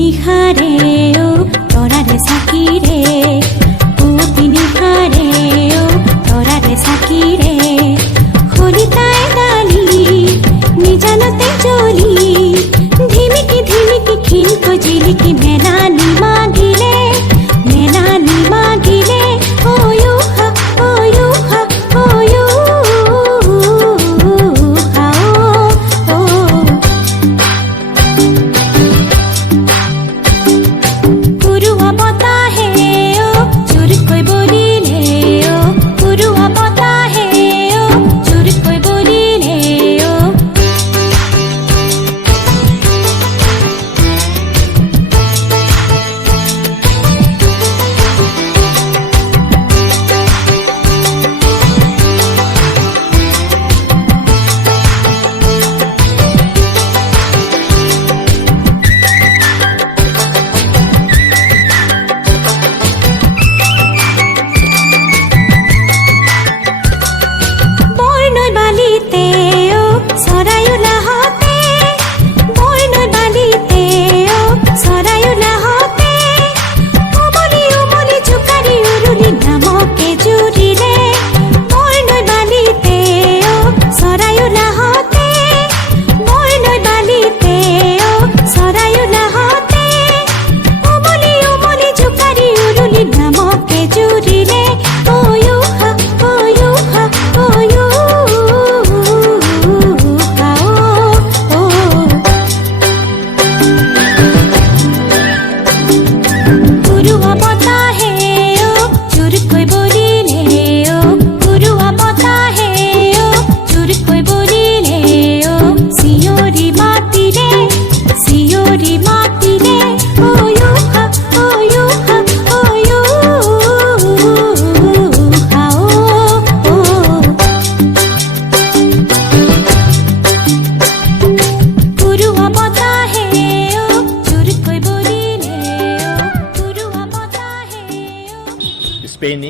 নিশাৰে ও তৰাৰে চাকিৰে পুৱতি নিশাৰে ও তৰাৰে চাকিৰে খৰিতাই ডালি নিজানতে জ্বলি ধিমিকি ধিমিকি খিলকৈ জিলিকি মেলা নিমাগিলে অয়ুহা অয়ুহা অয়ুহা ও পুৰুৱা বতাহে ও জোৰকৈ বলিলে ও পুৰুৱা বতাহে ও জোৰকৈ বলিলে ও Spain,